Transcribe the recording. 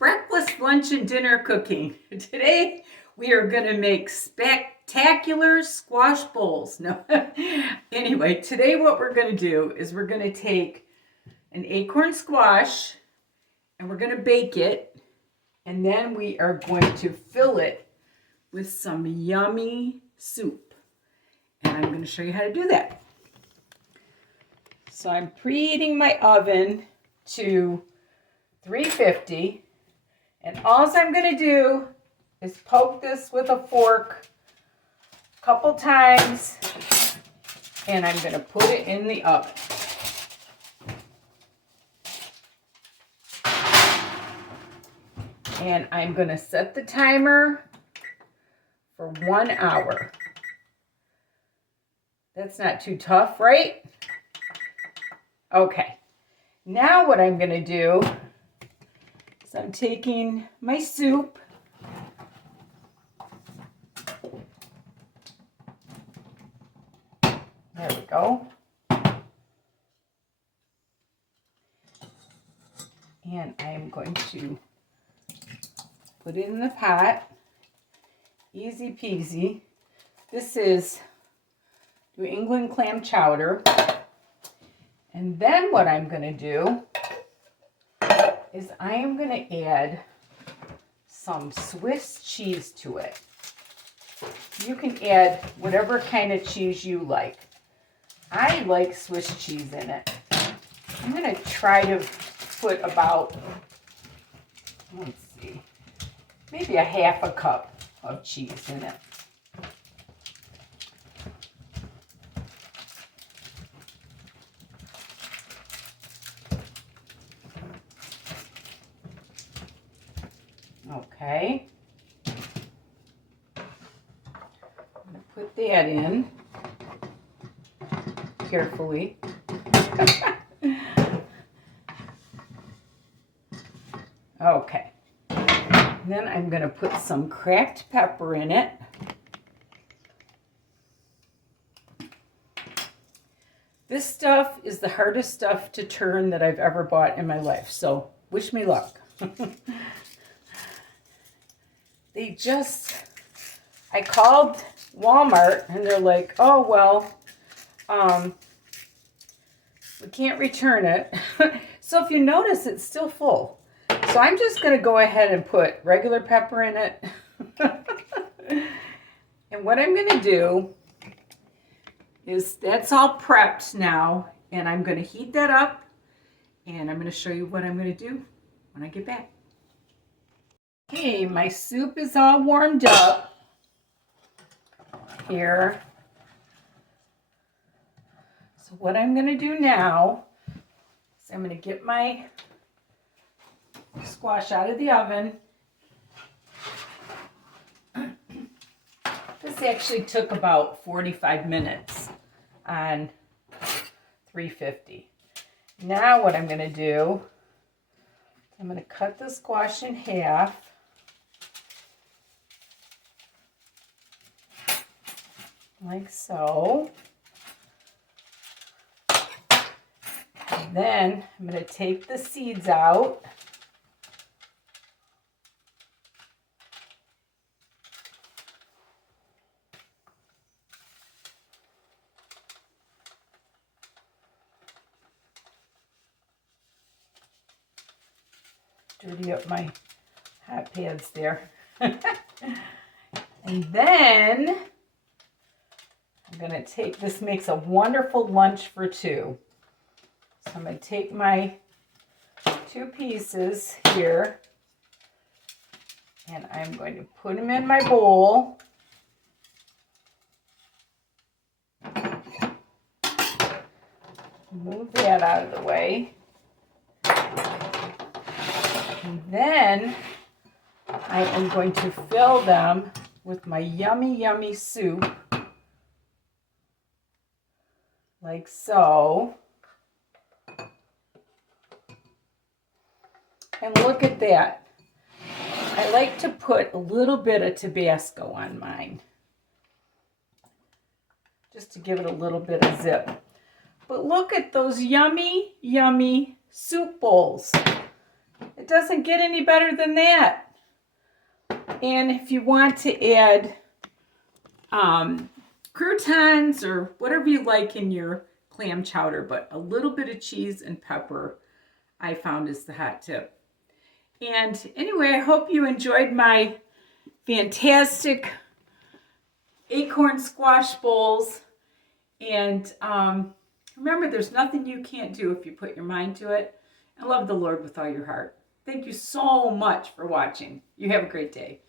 breakfast, lunch, and dinner cooking. Today we are going to make spectacular squash bowls. No, anyway, today what we're going to do is we're going to take an acorn squash and we're going to bake it, and then we are going to fill it with some yummy soup. And I'm going to show you how to do that. So I'm preheating my oven to 350, and all I'm going to do is poke this with a fork a couple times, and I'm going to put it in the oven. And I'm going to set the timer for 1 hour. That's not too tough, right? Okay. Now what I'm going to do is I'm taking my soup, there we go, and I'm going to put it in the pot, easy peasy. This is New England Clam Chowder. And then what I'm going to do is I am going to add some Swiss cheese to it. You can add whatever kind of cheese you like. I like Swiss cheese in it. I'm going to try to put about, let's see, maybe a half a cup of cheese in it. Okay, I'm going to put that in carefully. Okay, then I'm going to put some cracked pepper in it. This stuff is the hardest stuff to turn that I've ever bought in my life, so wish me luck. I called Walmart and they're like, oh, well, we can't return it. So if you notice, it's still full. So I'm just going to go ahead and put regular pepper in it. And what I'm going to do is that's all prepped now, and I'm going to heat that up, and I'm going to show you what I'm going to do when I get back. Okay, my soup is all warmed up here. So what I'm going to do now is I'm going to get my squash out of the oven. This actually took about 45 minutes on 350. Now what I'm going to do, I'm going to cut the squash in half. Like so. And then I'm going to take the seeds out. Dirty up my hot pads there. And then I'm going to take, this makes a wonderful lunch for two. So I'm going to take my 2 pieces here, and I'm going to put them in my bowl. Move that out of the way. And then I am going to fill them with my yummy, yummy soup. Like so. And look at that. I like to put a little bit of Tabasco on mine, just to give it a little bit of zip. But look at those yummy, yummy soup bowls. It doesn't get any better than that. And if you want to add croutons or whatever you like in your clam chowder, but a little bit of cheese and pepper I found is the hot tip. And anyway, I hope you enjoyed my fantastic acorn squash bowls. And remember, there's nothing you can't do if you put your mind to it. And love the Lord with all your heart. Thank you so much for watching. You have a great day.